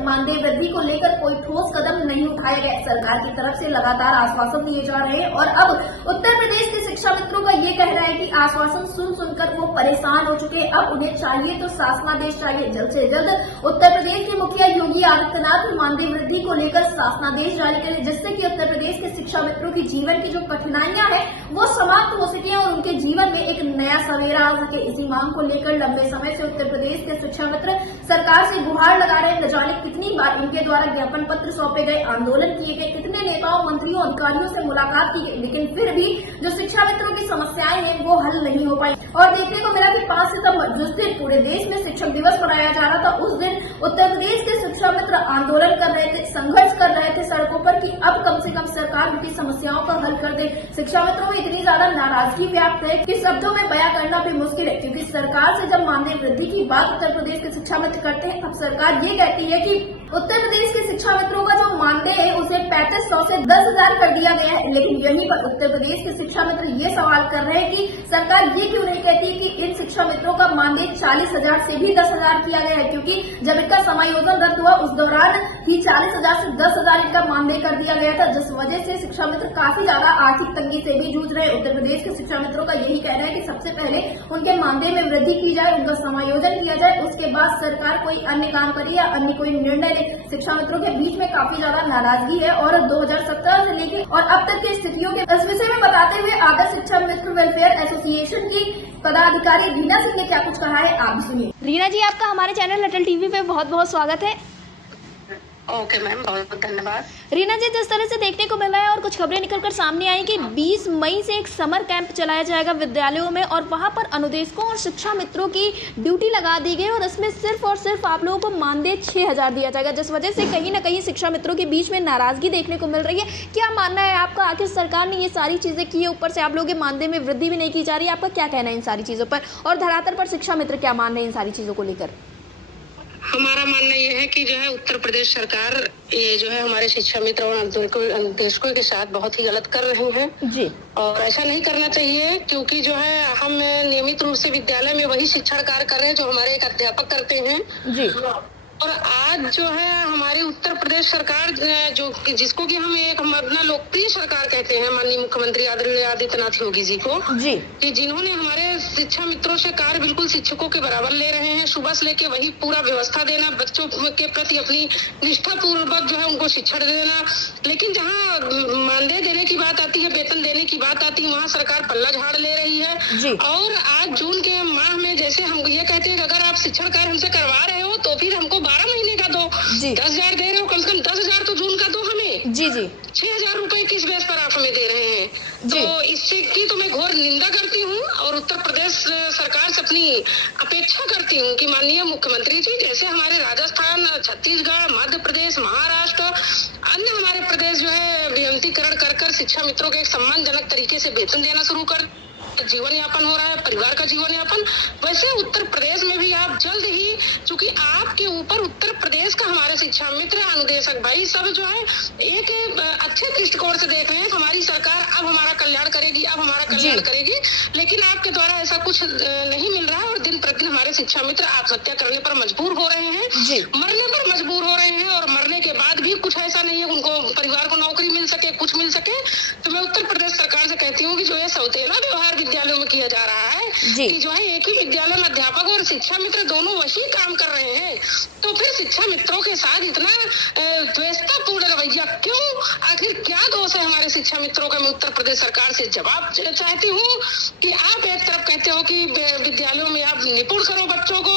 मानदेय वृद्धि को लेकर कोई ठोस कदम नहीं उठाया गया। सरकार की तरफ से लगातार आश्वासन दिए जा रहे हैं और अब उत्तर प्रदेश के शिक्षा मित्रों का ये कहना है कि आश्वासन सुन सुनकर वो परेशान हो चुके। अब उन्हें चाहिए तो शासनादेश चाहिए। जल्द से जल्द उत्तर प्रदेश के मुखिया योगी आदित्यनाथ मानदेय वृद्धि को लेकर शासनादेश जारी करें, जिससे कि उत्तर प्रदेश के शिक्षा मित्रों की जीवन की जो कठिनाइयां हैं वो समाप्त हो सके और उनके जीवन में एक नया सवेरा आ सके। इसी मांग को लेकर लंबे समय से उत्तर प्रदेश के शिक्षा मित्र सरकार से गुहार लगा रहे हैं। न जाने कितनी बार इनके द्वारा ज्ञापन पत्र सौंपे गए, आंदोलन किए गए, कितने नेताओं, मंत्रियों, अधिकारियों से मुलाकात की गई, लेकिन फिर भी जो शिक्षा मित्रों की समस्याएं हैं वो हल नहीं हो पाई। और देखने को मिला कि 5 सितंबर जिस दिन पूरे देश में शिक्षक दिवस मनाया जा रहा था, उस दिन उत्तर प्रदेश के शिक्षा मित्र आंदोलन कर रहे थे, संघर्ष कर रहे थे सड़कों पर कि अब कम से कम सरकार उनकी समस्याओं का हल कर दे। शिक्षा मित्रों में इतनी ज्यादा नाराजगी व्याप्त है कि शब्दों में बयां करना भी मुश्किल है, क्योंकि सरकार से जब मानदेय वृद्धि की बात उत्तर प्रदेश के शिक्षा मित्र करते हैं, अब सरकार ये कहती है कि उत्तर प्रदेश के शिक्षा मित्रों का जो मानदेय है उसे 3500 से 10,000 कर दिया गया है। लेकिन यहीं पर उत्तर प्रदेश के शिक्षा मित्र ये सवाल कर रहे हैं कि सरकार ये क्यों नहीं कहती कि इन शिक्षा मित्रों का मानदेय 40,000 से भी 10,000 किया गया है, क्योंकि जब इनका समायोजन रद्द हुआ उस दौरान ही 40,000 से 10,000 इनका मानदेय कर दिया गया था, जिस वजह से शिक्षा मित्र काफी ज्यादा आर्थिक तंगी से भी जूझ रहे हैं। उत्तर प्रदेश के शिक्षा मित्रों का यही कहना है कि सबसे पहले उनके मानदेय में वृद्धि की जाए, उनका समायोजन किया जाए, उसके बाद सरकार कोई अन्य काम करे या अन्य कोई निर्णय ले। शिक्षा मित्रों के बीच में काफी ज्यादा नाराजगी है और 2017 से लेकर और अब तक की स्थितियों के इस विषय में बताते हुए आदर्श शिक्षा मित्र वेलफेयर एसोसिएशन की पदाधिकारी रीना सिंह ने क्या कुछ कहा है, आप भी सुनिए। रीना जी, आपका हमारे चैनल अटल टीवी पे बहुत बहुत स्वागत है। ओके मैम, बहुत बहुत धन्यवाद। रीना जी, जिस तरह से देखने को मिला है और कुछ खबरें निकलकर सामने आई कि 20 मई से एक समर कैंप चलाया जाएगा विद्यालयों में और वहां पर अनुदेशकों और शिक्षा मित्रों की ड्यूटी लगा दी गई और इसमें सिर्फ और सिर्फ आप लोगों को मानदेय 6,000 दिया जाएगा, जिस वजह से कहीं ना कहीं शिक्षा मित्रों के बीच में नाराजगी देखने को मिल रही है। क्या मानना है आपका? आखिर सरकार ने ये सारी चीजें की है, ऊपर से आप लोगों के मानदेय में वृद्धि भी नहीं की जा रही है, आपका क्या कहना है इन सारी चीजों पर? और धरातल पर शिक्षा मित्र क्या मान रहे हैं इन सारी चीजों को लेकर? हमारा मानना ये है कि जो है उत्तर प्रदेश सरकार ये जो है हमारे शिक्षा मित्र और अनुदेशकों के साथ बहुत ही गलत कर रहे हैं जी। और ऐसा नहीं करना चाहिए, क्योंकि जो है हम नियमित रूप से विद्यालय में वही शिक्षण कार्य कर रहे हैं जो हमारे एक अध्यापक करते हैं जी। और आज जो है हमारी उत्तर प्रदेश सरकार जो जिसको कि हम अपना लोकप्रिय सरकार कहते हैं, माननीय मुख्यमंत्री आदरणीय आदित्यनाथ योगी जी को, जी, कि जिन्होंने हमारे शिक्षा मित्रों से कार्य बिल्कुल शिक्षकों के बराबर ले रहे हैं, सुबह से लेके वही पूरा व्यवस्था देना, बच्चों के प्रति अपनी निष्ठा पूर्वक जो है उनको शिक्षण देना। लेकिन जहाँ मानदेय देने की बात आती है, वेतन देने की बात आती है, वहाँ सरकार पल्ला झाड़ ले रही है। जी। और आज जून के माह में जैसे हम ये कहते हैं कि अगर आप शिक्षण कार्य हमसे करवा रहे हो तो फिर हमको 12 महीने का दो, 10,000 दे रहे हो, कम से कम 10,000 तो जून का दो हमें। जी जी। 6,000 रुपए किस बेस पर आप हमें दे रहे हैं? तो इससे की तो मैं घोर निंदा करती हूँ और उत्तर प्रदेश सरकार से अपनी अपेक्षा करती हूँ कि माननीय मुख्यमंत्री जी जैसे हमारे राजस्थान, छत्तीसगढ़, मध्य प्रदेश, महाराष्ट्र, अन्य हमारे प्रदेश जो है विमुद्रीकरण कर शिक्षा मित्रों को एक सम्मानजनक तरीके से वेतन देना शुरू कर, जीवन यापन हो रहा है, परिवार का जीवन यापन, वैसे उत्तर प्रदेश में भी आप जल्द ही, चूंकि आपके ऊपर उत्तर प्रदेश का हमारे शिक्षा मित्र, अनुदेशक भाई सब जो है एक अच्छे दृष्टिकोण से देख रहे हैं। हमारी सरकार अब हमारा कल्याण करेगी, अब हमारा कल्याण करेगी, लेकिन आपके द्वारा ऐसा कुछ नहीं मिल रहा है और दिन प्रतिदिन हमारे शिक्षा मित्र आत्महत्या करने पर मजबूर हो रहे हैं, मरने पर मजबूर हो रहे हैं और मरने के बाद भी कुछ ऐसा नहीं है उनको परिवार को नौकरी मिल सके, कुछ मिल सके। तो मैं उत्तर प्रदेश सरकार से कहती हूँ कि जो ये सौतेला व्यवहार विद्यालयों में किया जा रहा है कि जो है एक ही विद्यालय में अध्यापक और शिक्षा मित्र दोनों वही काम कर रहे हैं, तो फिर शिक्षा मित्रों के साथ इतना द्वेषतापूर्ण रवैया क्यों? आखिर क्या दोष है हमारे शिक्षा मित्रों का? मैं उत्तर प्रदेश सरकार से जवाब चाहती हूँ कि आप एक तरफ कहते हो कि विद्यालयों में आप निपुण करो बच्चों को,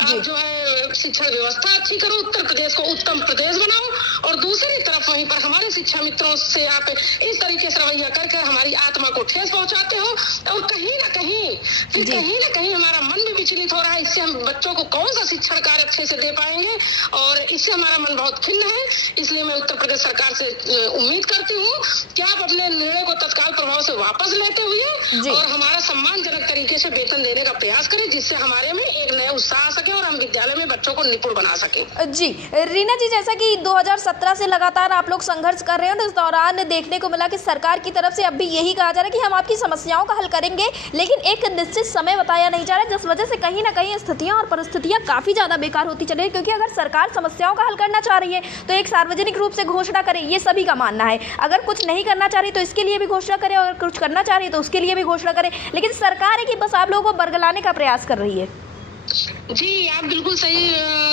आप जो है शिक्षा व्यवस्था अच्छी करो, उत्तर प्रदेश को उत्तम प्रदेश बनाओ, और दूसरी तरफ वहीं पर हमारे शिक्षा मित्रों से आप इस तरीके से रवैया कर हमारी आत्मा को ठेस पहुंचाते हो और कहीं ना कहीं हमारा मन भी विचलित हो रहा है। इससे हम बच्चों को कौन सा शिक्षण कार्य अच्छे से दे पाएंगे और इससे हमारा मन बहुत खिन्न है। इसलिए मैं उत्तर प्रदेश सरकार से उम्मीद करती हूँ कि आप अपने निर्णय को तत्काल प्रभाव से वापस लेते हुए और हमारा सम्मानजनक तरीके से वेतन देने का प्रयास करें, जिससे हमारे में एक नया उत्साह आ सके और हम विद्यालय में बच्चों को निपुण बना सके। जी रीना जी, जैसा कि 2017 2017 से लगातार आप लोग संघर्ष कर रहे हैं और इस दौरान देखने को मिला कि सरकार की तरफ से अब भी यही कहा जा रहा है कि हम आपकी समस्याओं का हल करेंगे, लेकिन एक निश्चित समय बताया नहीं जा रहा है, जिस वजह से कहीं ना कहीं स्थितियां और परिस्थितियां काफ़ी ज़्यादा बेकार होती चल रही है। क्योंकि अगर सरकार समस्याओं का हल करना चाह रही है तो एक सार्वजनिक रूप से घोषणा करे, ये सभी का मानना है। अगर कुछ नहीं करना चाह रही तो इसके लिए भी घोषणा करे, और कुछ करना चाह रही है तो उसके लिए भी घोषणा करे, लेकिन सरकार है कि बस आप लोगों को बरगलाने का प्रयास कर रही है। जी, आप बिल्कुल सही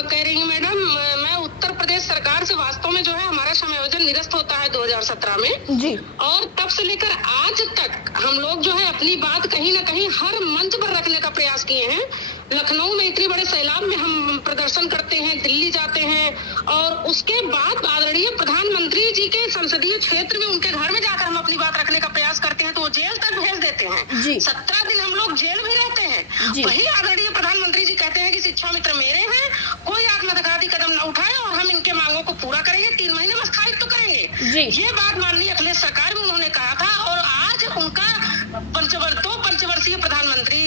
कह रही हैं मैडम। मैं उत्तर प्रदेश सरकार से वास्तव में जो है हमारा समायोजन निरस्त होता है 2017 में जी। और तब से लेकर आज तक हम लोग जो है अपनी बात कहीं ना कहीं हर मंच पर रखने का प्रयास किए हैं। लखनऊ में इतने बड़े सैलाब में हम प्रदर्शन करते हैं, दिल्ली जाते हैं और उसके बाद आदरणीय प्रधानमंत्री जी के संसदीय क्षेत्र में उनके घर में जाकर हम अपनी बात रखने का प्रयास करते हैं तो वो जेल तक भेज देते हैं। 17 दिन हम लोग जेल भी रहते हैं। वही आदरणीय प्रधानमंत्री जी कहते हैं कि शिक्षा मित्र मेरे हैं, कोई आत्मघाती कदम न उठाए और हम इनके मांगों को पूरा करेंगे, 3 महीने में स्थायित्व करेंगे। ये बात माननीय अखिलेश सरकार में उन्होंने कहा था और आज उनका पंचवर्षीय प्रधानमंत्री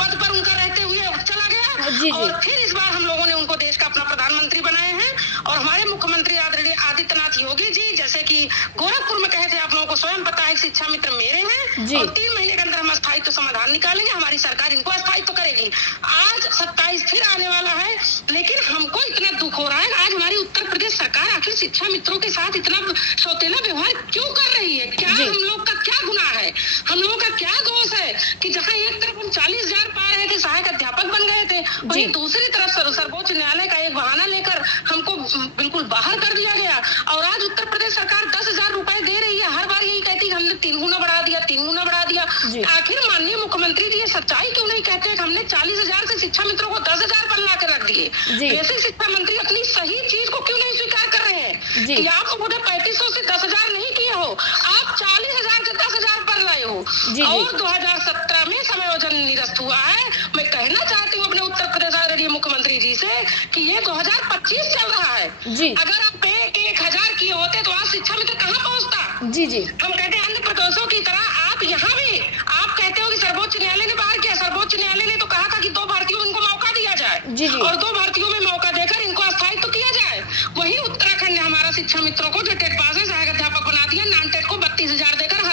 पद पर उनका रहते हुए चला गया और फिर इस बार हम लोगों ने उनको देश का अपना प्रधानमंत्री बनाए हैं। और हमारे मुख्यमंत्री आदरणीय आदित्यनाथ योगी जी, जैसे कि गोरखपुर में कहे थे, आप लोगों को स्वयं पता है, शिक्षा मित्र मेरे हैं और 3 महीने के अंदर हम स्थायित्व समाधान निकालेंगे, हमारी सरकार इनको स्थायित्व करेगी। आज 27 फिर आने वाला है, लेकिन हमको इतना दुख हो रहा है आज हमारी उत्तर प्रदेश सरकार आखिर शिक्षा मित्रों के साथ इतना सौतेला व्यवहार क्यों कर रही है? क्या हम लोग का क्या गुनाह है? हम लोगों का क्या दोष है कि जहाँ एक तरफ हम 40,000 पा रहे थे, सहायक अध्यापक बन गए थे, वहीं दूसरी तरफ सर्वोच्च न्यायालय का एक बहाना लेकर हमको बिल्कुल बाहर कर दिया गया। और आज उत्तर प्रदेश सरकार 10,000 रुपए दे रही है, हर बार यही कहती है हमने 3 गुना बढ़ा दिया, 3 गुना बढ़ा दिया। आखिर माननीय मुख्यमंत्री जी ये सच्चाई क्यों नहीं कहते कि हमने 40,000 से शिक्षा मित्रों को 10,000 पर ला कर रख दिए? बेसिक शिक्षा मंत्री अपनी सही चीज को क्यों नहीं स्वीकार कर रहे हैं कि आप मुझे 3500 से 10,000 नहीं किए हो, आप 40,000 से 10,000 पर लाए हो। और 2017 में समायोजन निरस्त हुआ है। मैं कहना चाहती हूँ अपने उत्तर प्रदेश आदरणीय मुख्यमंत्री जी से कि ये 2025 चल रहा है। अगर आप 1,000 किए होते तो आज शिक्षा मित्र कहाँ पहुँचता? हम कहते हैं अन्य प्रदेशों की तरह आप यहाँ भी आप कहते हो कि सर्वोच्च न्यायालय ने बाहर किया। सर्वोच्च न्यायालय ने तो कहा था कि 2 भारतीयों में इनको मौका दिया जाए और 2 भारतीयों में मौका देकर इनको स्थायित्व किया जाए। वही उत्तराखंड ने हमारा शिक्षा मित्रों को जो टेट पास है सहायक अध्यापक बना दिया, नॉन टेट को 32,000 देकर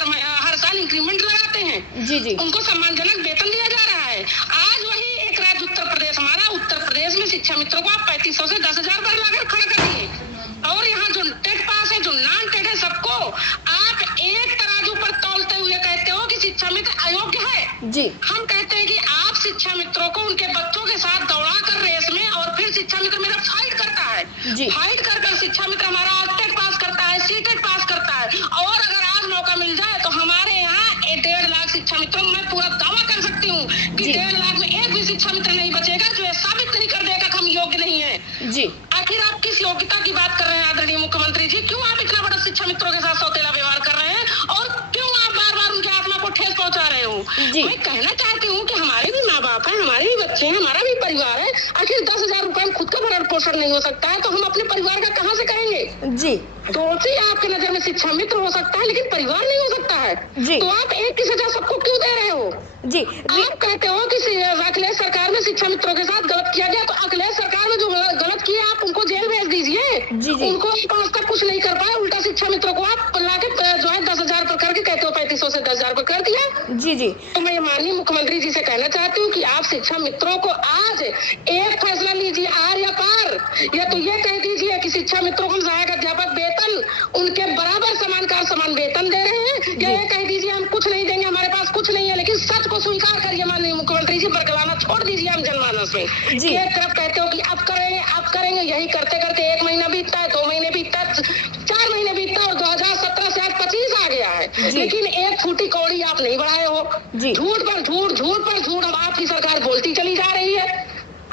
हर साल इंक्रीमेंट लगाते हैं, उनको सम्मानजनक वेतन दिया जा रहा है। आज वही एक राज्य उत्तर प्रदेश, हमारा उत्तर प्रदेश में शिक्षा मित्रों को आप 3500 से 10,000 पर लाकर खड़ा कर दिए और यहाँ जो टेट पास है, जो नॉन टेट है, सबको आप एक तराजू पर तौलते हुए कहते हो कि शिक्षा मित्र अयोग्य है। हम कहते हैं कि आप शिक्षा मित्रों को उनके बच्चों के साथ दौड़ा कर रेस में और फिर शिक्षा मित्र मेरा फाइट करता है, फाइट कर शिक्षा मित्र हमारा टेट पास करता है, सीटेट पास करता है। और अगर आज मौका मिल जाए तो हमारे यहाँ 1.5 लाख शिक्षा मित्रों में पूरा दावा कर सकती हूँ कि 1.5 लाख में एक भी शिक्षा मित्र नहीं बचेगा जो ये साबित नहीं कर देगा कि हम योग्य नहीं है। आखिर आप किस योग्यता की बात कर रहे हैं आदरणीय मुख्यमंत्री जी? क्यों आप इतना बड़ा शिक्षा मित्रों के साथ सौतेला व्यवहार कर रहे हैं और क्यों आप बार-बार उनकी आत्मा को ठेस पहुंचा रहे हो? मैं कहना चाहती हूँ कि हमारे भी माँ बाप है, हमारे भी बच्चे हैं, हमारा भी परिवार है। आखिर 10,000 रुपए में खुद का भरण पोषण नहीं हो सकता है तो हम अपने परिवार का कहाँ से करेंगे? दोषी आपके नजर में शिक्षा मित्र हो सकता है लेकिन परिवार नहीं हो सकता है। तो आप एक की सजा सबको क्यों दे रहे हो? आप कहते हो कि अखिलेश सरकार में शिक्षा मित्रों के साथ गलत किया गया, तो अखिलेश सरकार में जो गलत किया आप उनको जेल भेज दीजिए। उनको आज तक कुछ नहीं कर पाए, उल्टा शिक्षा मित्रों को आप लाके जो है 10,000 पर करके कहते हो 3500 से 10,000 पर कर दिया। तो मैं माननीय मुख्यमंत्री जी से कहना चाहती हूँ कि आप शिक्षा मित्रों को आज एक फैसला लीजिए, आर या पार, या तो ये कह दीजिए कि शिक्षा मित्रों को सहायक अध्यापक वेतन उनके बराबर समान वेतन दे रहे हैं, या ये कह दीजिए हम कुछ नहीं देंगे, हमारे पास कुछ नहीं है। लेकिन सच को स्वीकार करिए माननीय मुख्यमंत्री जी, बरगलाना छोड़ दीजिए हम जनमानस में। एक तरफ कहते हो कि अब करेंगे, यही करते करते 1 महीना बीतता है, 2 महीने बीतता है, 4 महीने बीतता है और 2017 से आज 25 आ गया है, लेकिन एक फूटी कौड़ी आप नहीं बढ़ाए हो। झूठ पर झूठ अब आपकी सरकार बोलती चली जा रही है।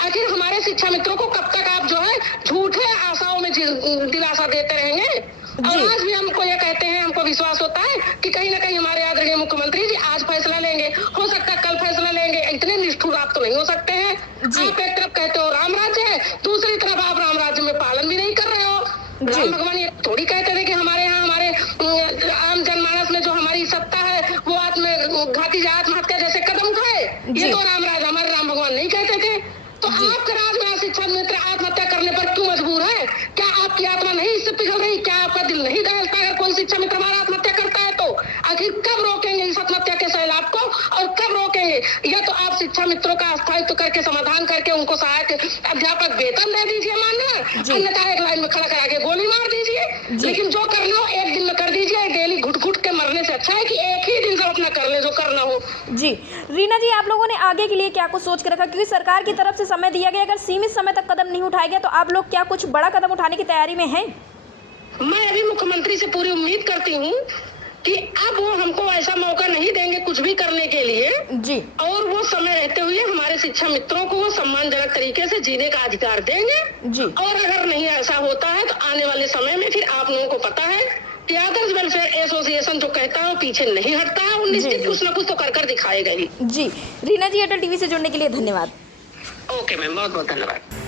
आखिर हमारे शिक्षा मित्रों को कब तक आप जो है झूठे आशाओं में दिलासा देते रहेंगे? और आज भी हमको ये कहते हैं, हमको विश्वास होता है कि कहीं ना कहीं हमारे आदरणीय मुख्यमंत्री जी आज फैसला लेंगे, हो सकता है कल फैसला लेंगे। इतने निष्ठुर आप तो नहीं हो सकते हैं। आप एक तरफ कहते हो राम राज्य है, दूसरी तरफ आप राम राज्य में पालन भी नहीं कर रहे हो। राम भगवान ये थोड़ी कहते थे कि हमारे यहाँ हमारे आम जनमानस में जो हमारी सत्ता है वो आत्महत्या जैसे कदम उठाए, ये तो राम राज हमारे राम भगवान नहीं कहते थे। तो आपके राज में शिक्षा मित्र आत्महत्या करने पर क्यों मजबूर है? क्या आपकी आत्मा नहीं इससे पिघल रही, क्या आपका दिल नहीं दहलता अगर कोई शिक्षा मित्र हमारा आत्महत्या करता है तो? आखिर कब रोकेंगे इस आत्महत्या के सैलाब को और कब रोकेंगे? या तो आप शिक्षा मित्रों का स्थायित्व करके समाधान करके उनको सहायक अध्यापक वेतन दे दीजिए मानना, अन्यथा एक लाइन में खड़ा करा के गोली मार दीजिए। लेकिन जो करना हो एक दिन में कर दीजिए। डेली घुट घुट के मरने से अच्छा है कि एक ही दिन सब अपना कर ले जो करना हो। जी रीना जी, आप लोगों ने आगे के लिए क्या कुछ सोच कर रखा, क्योंकि सरकार की तरफ से समय दिया गया, अगर सीमित समय तक कदम नहीं उठाया गया तो आप लोग क्या कुछ बड़ा कदम उठाने की तैयारी में हैं? मैं अभी मुख्यमंत्री से पूरी उम्मीद करती हूँ कि अब वो हमको ऐसा मौका नहीं देंगे कुछ भी करने के लिए जी, और वो समय रहते हुए हमारे शिक्षा मित्रों को वो सम्मानजनक तरीके से जीने का अधिकार देंगे जी। और अगर नहीं ऐसा होता है तो आने वाले समय में फिर आप लोगों को पता है कि आदर्श वेलफेयर एसोसिएशन जो कहता है वो पीछे नहीं हटता है, वो निश्चित कुछ न कुछ तो कर दिखाएगा ही। जी रीना जी, एयरटेल टीवी से जुड़ने के लिए धन्यवाद। ओके मैम, बहुत बहुत धन्यवाद।